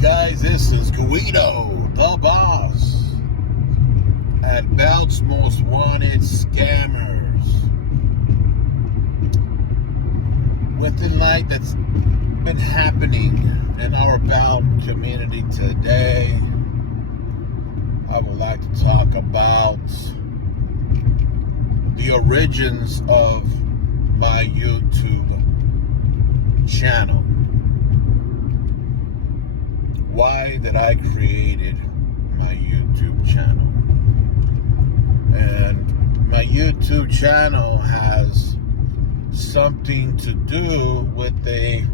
Guys, this is Guido, the boss, at Belt's Most Wanted Scammers. With the night that's been happening in our Belt community today, I would like to talk about the origins of my YouTube channel. Why that I created my YouTube channel. And my YouTube channel has something to do with a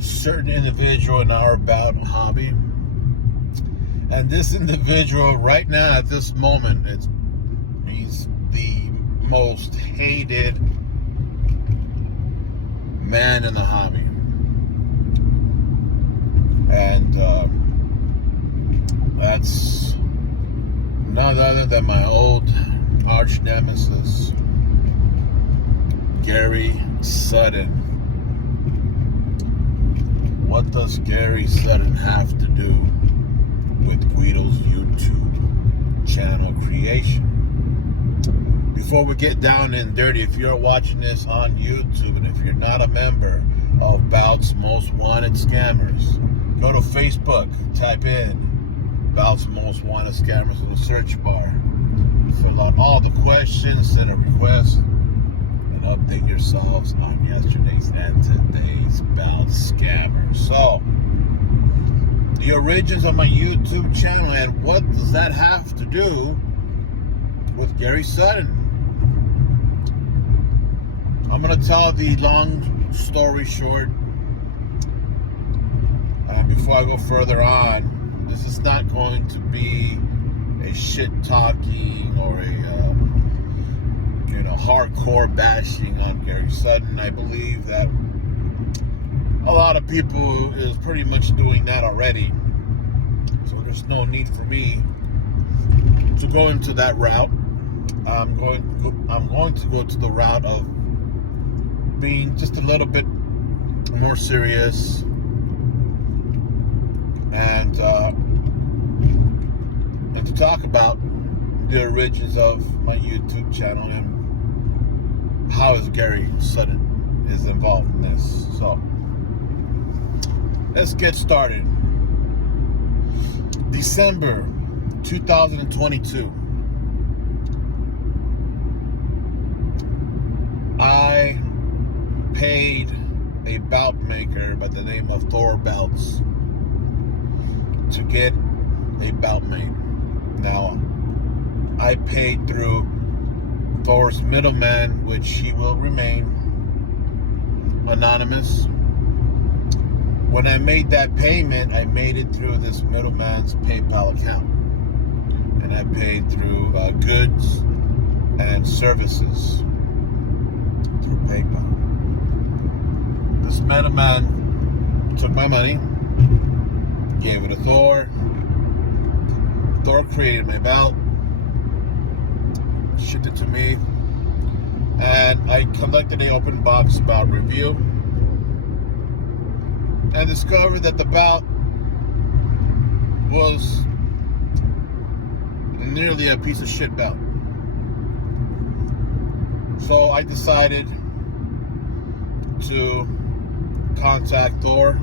certain individual in our Bout hobby. And this individual right now at this moment, he's the most hated man in the hobby. And that's none other than my old arch nemesis, Gary Sutton. What does Gary Sutton have to do with Guido's YouTube channel creation? Before we get down and dirty, if you're watching this on YouTube and if you're not a member of Bout's Most Wanted Scammers, go to Facebook, type in Bout's Most Wanted Scammers in the search bar. Fill out all the questions, send a request, and update yourselves on yesterday's and today's Bout Scammers. So, the origins of my YouTube channel, and what does that have to do with Gary Sutton? I'm going to tell the long story short. Before I go further on, this is not going to be a shit talking or a hardcore bashing on Gary Sutton. I believe that a lot of people is pretty much doing that already, so there's no need for me to go into that route. I'm going to go to the route of being just a little bit more serious and to talk about the origins of my YouTube channel and how is Gary Sutton is involved in this. So let's get started. December 2022. I paid a bout maker by the name of Thor Belts to get a bout made. Now, I paid through Thor's middleman, which he will remain anonymous. When I made that payment, I made it through this middleman's PayPal account. And I paid through goods and services through PayPal. This middleman took my money, gave it to Thor. Thor created my bout, shipped it to me, and I conducted an open box bout review and discovered that the bout was nearly a piece of shit bout. So I decided to contact Thor,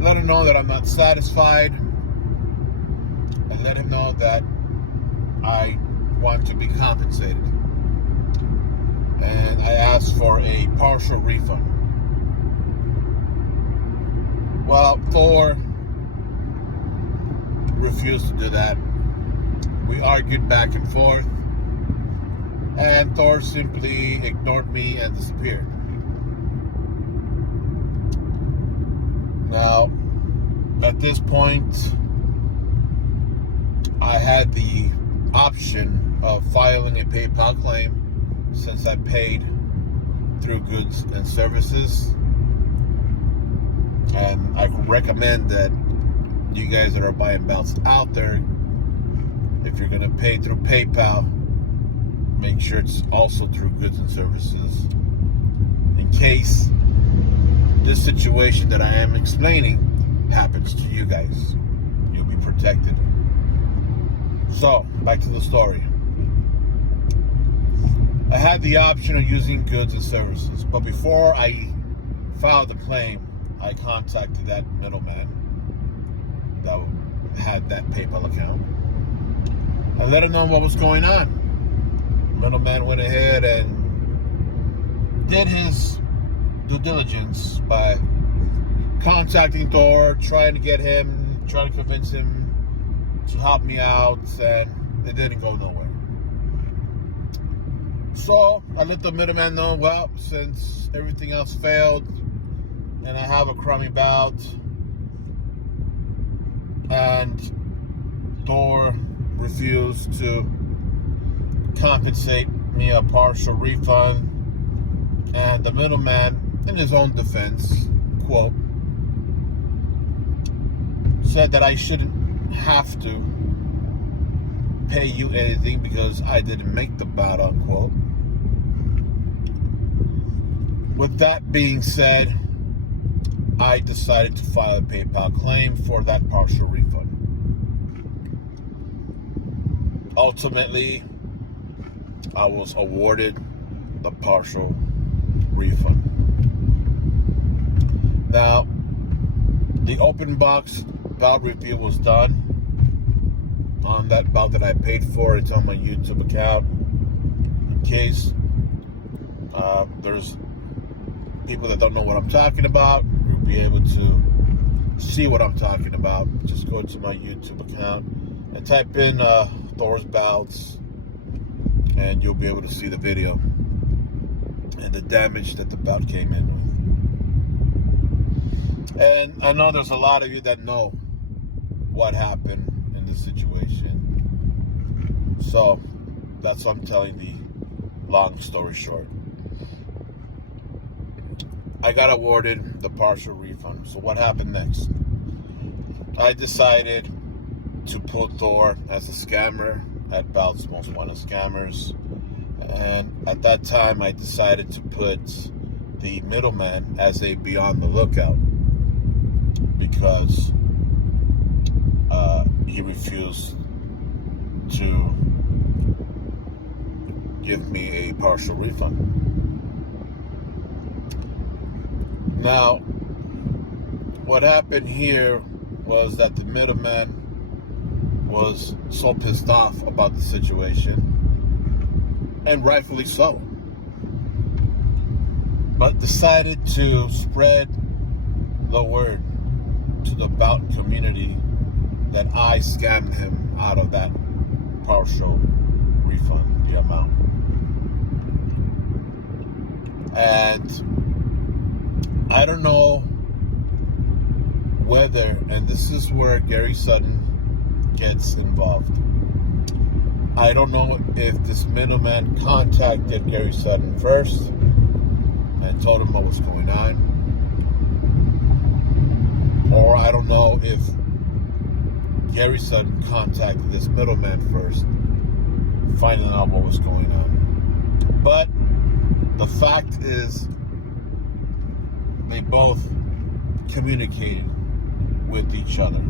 let him know that I'm not satisfied, and let him know that I want to be compensated. And I asked for a partial refund. Well, Thor refused to do that. We argued back and forth, and Thor simply ignored me and disappeared. Now, at this point, I had the option of filing a PayPal claim since I paid through goods and services. And I recommend that you guys that are buying belts out there, if you're going to pay through PayPal, make sure it's also through goods and services, in case this situation that I am explaining happens to you guys. You'll be protected. So, back to the story. I had the option of using goods and services, but before I filed the claim, I contacted that middleman that had that PayPal account. I let him know what was going on. Middleman went ahead and did his due diligence by contacting Thor, trying to convince him to help me out, and it didn't go nowhere. So I let the middleman know, well, since everything else failed and I have a crummy bout and Thor refused to compensate me a partial refund, and the middleman, in his own defense, quote, said that I shouldn't have to pay you anything because I didn't make the bout, unquote. With that being said, I decided to file a PayPal claim for that partial refund. Ultimately, I was awarded the partial refund. Now, the open box bout review was done on that bout that I paid for. It's on my YouTube account. In case there's people that don't know what I'm talking about, you'll be able to see what I'm talking about. Just go to my YouTube account and type in Thor's bouts, and you'll be able to see the video and the damage that the bout came in with. And I know there's a lot of you that know what happened in this situation. So that's what I'm telling the long story short. I got awarded the partial refund. So what happened next? I decided to put Thor as a scammer at Bout's Most Wanted Scammers. And at that time, I decided to put the middleman as a be on the lookout because he refused to give me a partial refund. Now, what happened here was that the middleman was so pissed off about the situation, and rightfully so, but decided to spread the word to the bout community that I scammed him out of that partial refund, the amount. And I don't know whether, and this is where Gary Sutton gets involved. I don't know if this middleman contacted Gary Sutton first and told him what was going on, or I don't know if Gary Sutton contacted this middleman first, finding out what was going on. But the fact is, they both communicated with each other.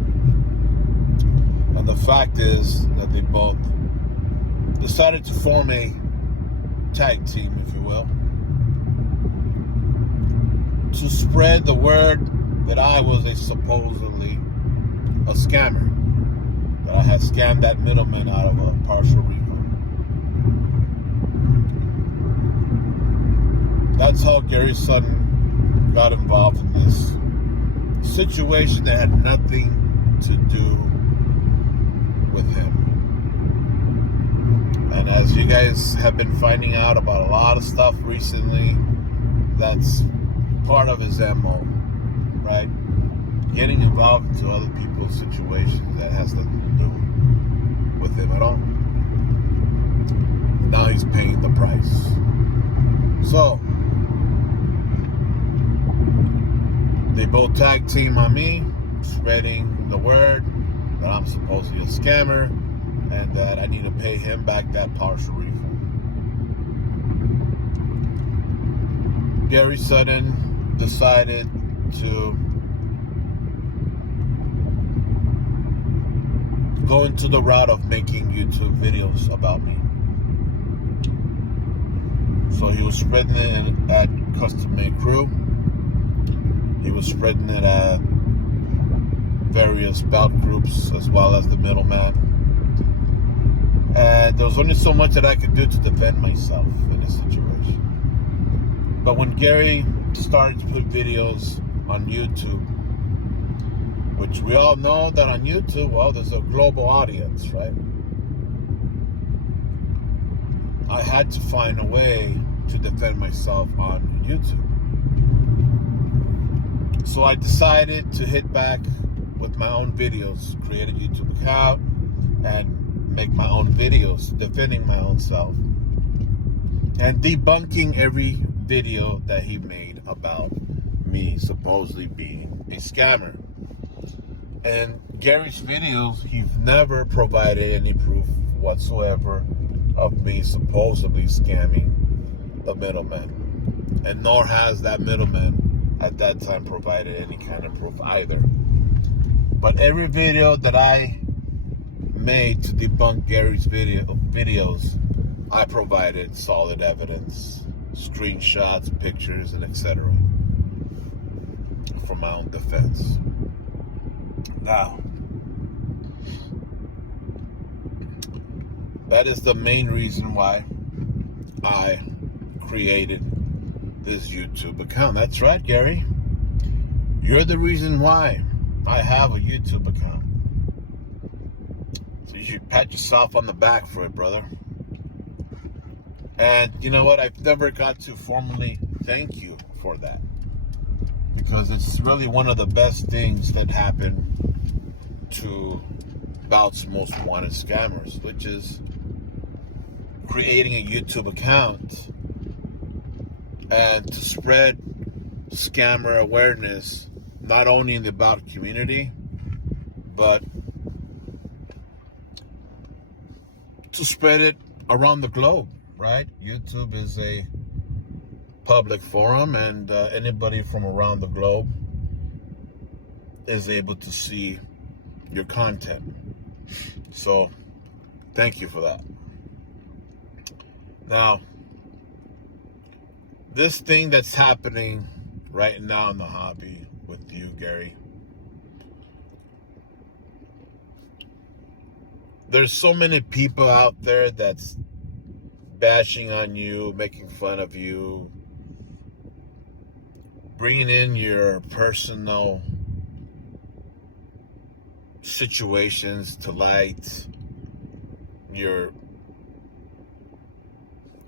And the fact is that they both decided to form a tag team, if you will, to spread the word that I was supposedly a scammer, that I had scammed that middleman out of a partial refund. That's how Gary Sutton got involved in this situation that had nothing to do with him. And as you guys have been finding out about a lot of stuff recently, that's part of his MO, right? Getting involved into other people's situations that has nothing to do with him at all. Now he's paying the price. So they both tag team on me, spreading the word that I'm supposedly a scammer and that I need to pay him back that partial refund. Gary Sutton decided to going to the route of making YouTube videos about me. So he was spreading it at Custom Made Crew. He was spreading it at various belt groups as well as the middleman. And there was only so much that I could do to defend myself in this situation. But when Gary started to put videos on YouTube, which we all know that on YouTube, well, there's a global audience, right? I had to find a way to defend myself on YouTube. So I decided to hit back with my own videos, create a YouTube account, and make my own videos defending my own self and debunking every video that he made about me supposedly being a scammer. And Gary's videos, he's never provided any proof whatsoever of me supposedly scamming the middleman. And nor has that middleman at that time provided any kind of proof either. But every video that I made to debunk Gary's videos, I provided solid evidence, screenshots, pictures, and etc. for my own defense. Now, that is the main reason why I created this YouTube account. That's right, Gary. You're the reason why I have a YouTube account. So you should pat yourself on the back for it, brother. And you know what? I've never got to formally thank you for that, because it's really one of the best things that happened to Bout's most wanted scammers, which is creating a YouTube account and to spread scammer awareness, not only in the Bout community, but to spread it around the globe, right? YouTube is a public forum, and anybody from around the globe is able to see your content. So thank you for that. Now, this thing that's happening right now in the hobby with you, Gary, there's so many people out there that's bashing on you, making fun of you, bringing in your personal situations to light, your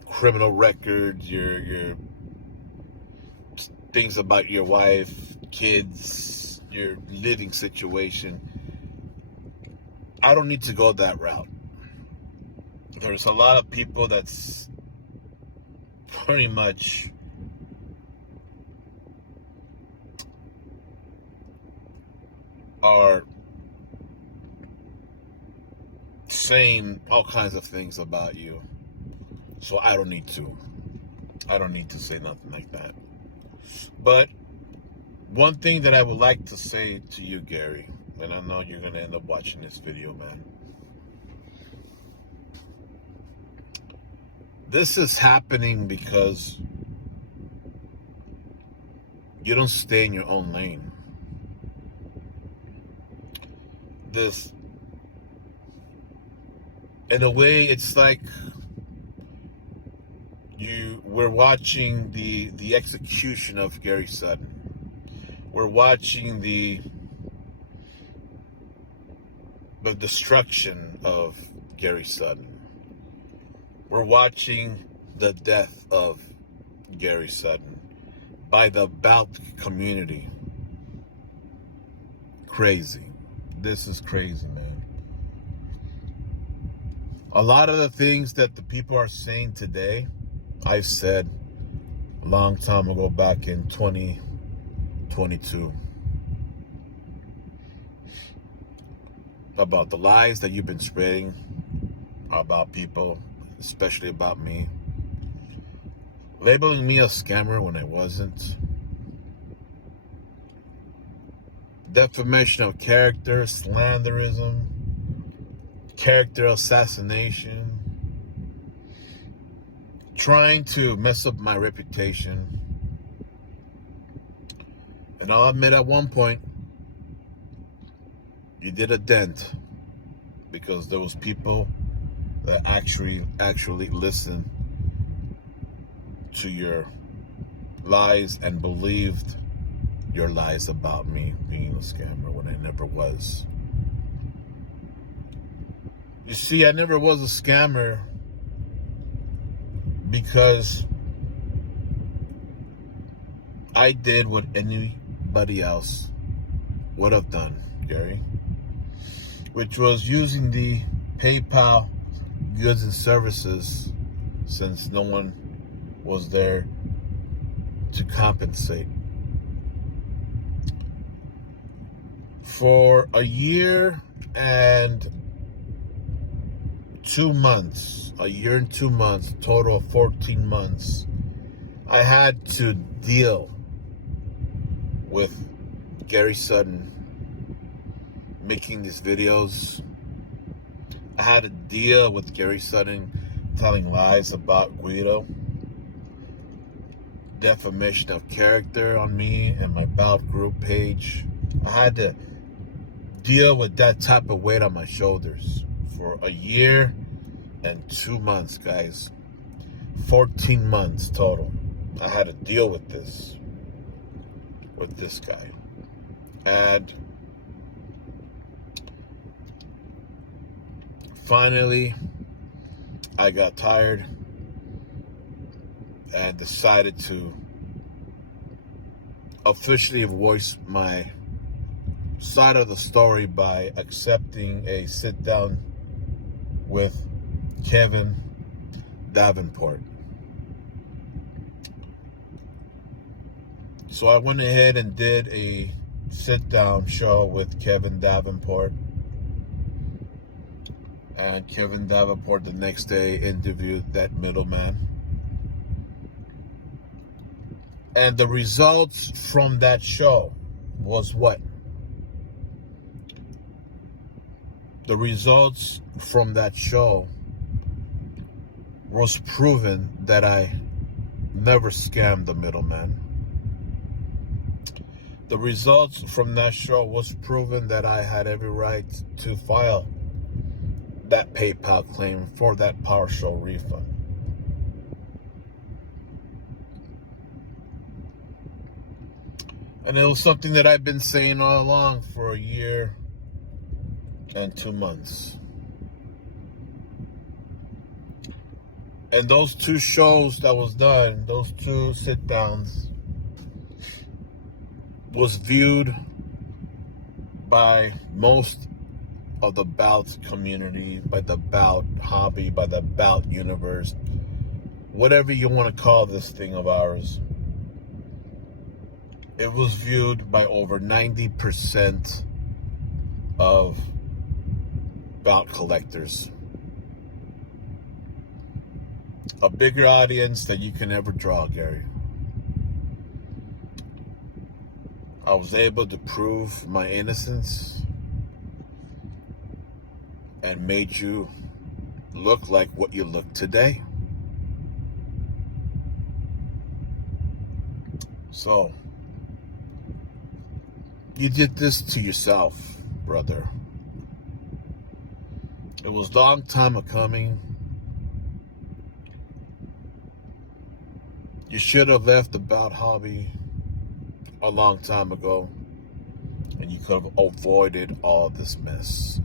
criminal records, your things about your wife, kids, your living situation. I don't need to go that route. There's a lot of people that's pretty much are saying all kinds of things about you. So I don't need to say nothing like that. But one thing that I would like to say to you, Gary, and I know you're going to end up watching this video, man. This is happening because you don't stay in your own lane. This, in a way, it's like we're watching the execution of Gary Sutton. We're watching the destruction of Gary Sutton. We're watching the death of Gary Sutton by the Bout community. Crazy. This is crazy, man. A lot of the things that the people are saying today, I said a long time ago, back in 2022, about the lies that you've been spreading about people, especially about me, labeling me a scammer when I wasn't, defamation of character, slanderism, character assassination, trying to mess up my reputation. And I'll admit at one point, you did a dent, because there was people that actually listened to your lies and believed your lies about me being a scammer when I never was. You see, I never was a scammer because I did what anybody else would have done, Gary, which was using the PayPal goods and services, since no one was there to compensate. For a year and 2 months, total of 14 months, I had to deal with Gary Sutton making these videos. I had to deal with Gary Sutton telling lies about Guido, defamation of character on me and my Bout Group page. I had to deal with that type of weight on my shoulders for a year and 2 months, guys. 14 months total. I had to deal with this guy. And finally, I got tired and decided to officially voice my side of the story by accepting a sit down with Kevin Davenport. So I went ahead and did a sit down show with Kevin Davenport. And Kevin Davenport the next day interviewed that middleman. And the results from that show was what? The results from that show was proven that I never scammed the middleman. The results from that show was proven that I had every right to file that PayPal claim for that partial refund. And it was something that I've been saying all along for a year and 2 months. And those 2 shows that was done, those 2 sit downs, was viewed by most of the Bout community, by the Bout hobby, by the Bout universe, whatever you want to call this thing of ours. It was viewed by over 90% of Bout collectors. A bigger audience than you can ever draw, Gary. I was able to prove my innocence and made you look like what you look today. So, you did this to yourself, brother. It was a long time a coming. You should have left the Bout hobby a long time ago, and you could have avoided all this mess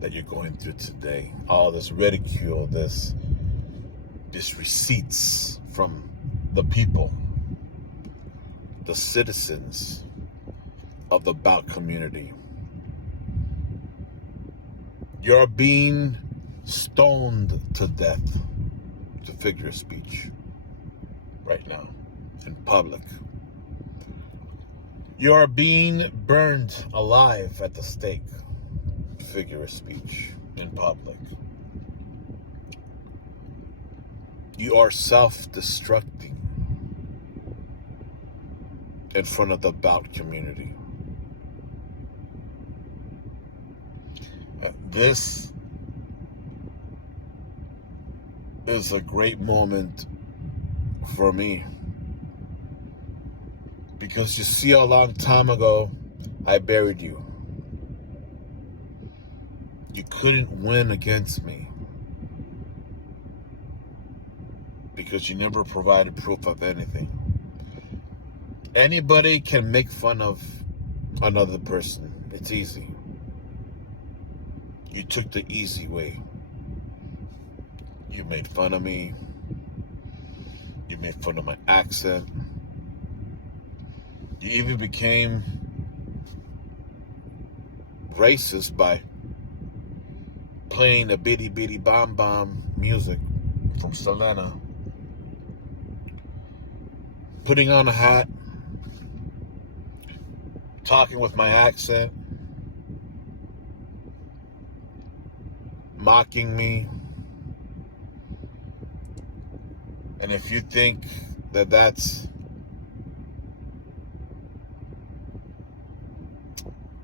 that you're going through today. All this ridicule, this receipts from the people, the citizens of the Bout community. You're being stoned to death, to figure of speech, right now, in public. You're being burned alive at the stake, figure of speech, in public. You are self-destructing in front of the Bout community. This is a great moment for me. Because you see, a long time ago, I buried you. You couldn't win against me. Because you never provided proof of anything. Anybody can make fun of another person. It's easy. You took the easy way. You made fun of me. You made fun of my accent. You even became racist by playing the bitty bitty bomb bomb music from Selena. Putting on a hat. Talking with my accent. Mocking me. And if you think that that's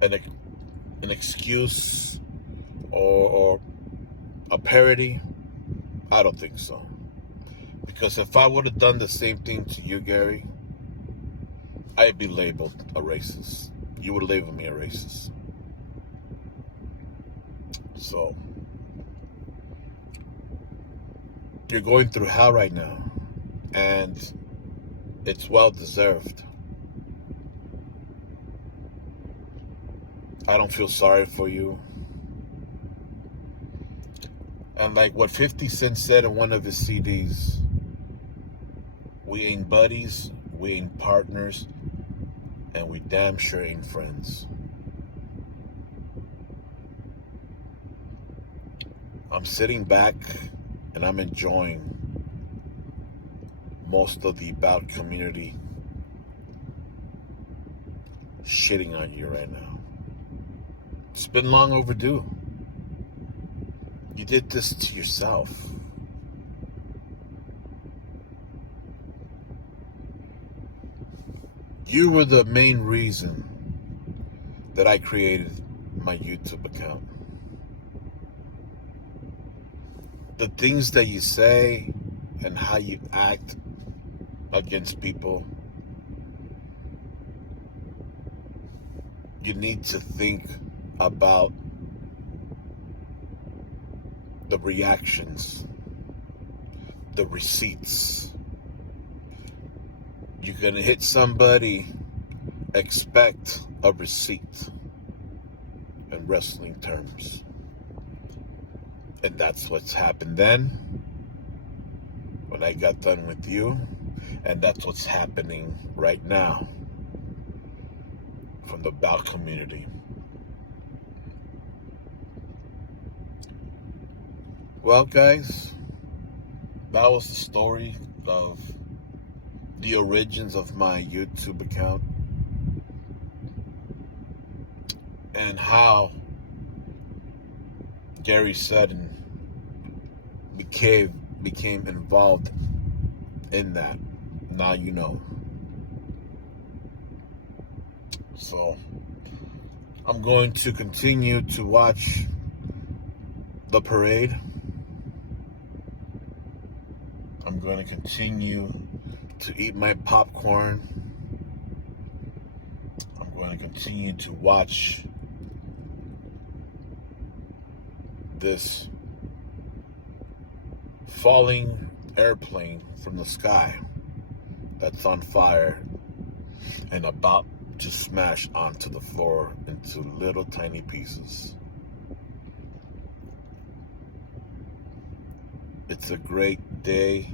an excuse or a parody, I don't think so. Because if I would have done the same thing to you, Gary, I'd be labeled a racist. You would label me a racist. So, you're going through hell right now. And it's well deserved. I don't feel sorry for you. And like what 50 Cent said in one of his CDs, we ain't buddies, we ain't partners, and we damn sure ain't friends. I'm sitting back and I'm enjoying most of the About community shitting on you right now. It's been long overdue. You did this to yourself. You were the main reason that I created my YouTube account. The things that you say and how you act against people, you need to think about the reactions, the receipts. You're gonna hit somebody, expect a receipt in wrestling terms. And that's what's happened then when I got done with you, and that's what's happening right now from the Bout community. Well, guys, that was the story of the origins of my YouTube account and how Gary Sutton became involved in that. Now you know. So I'm going to continue to watch the parade. I'm going to continue to eat my popcorn. I'm going to continue to watch this falling airplane from the sky that's on fire and about to smash onto the floor into little tiny pieces. It's a great day,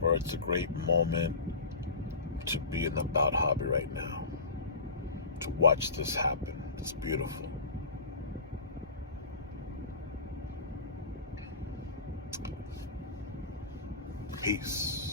or it's a great moment to be in the Bout hobby right now. To watch this happen. It's beautiful. Peace.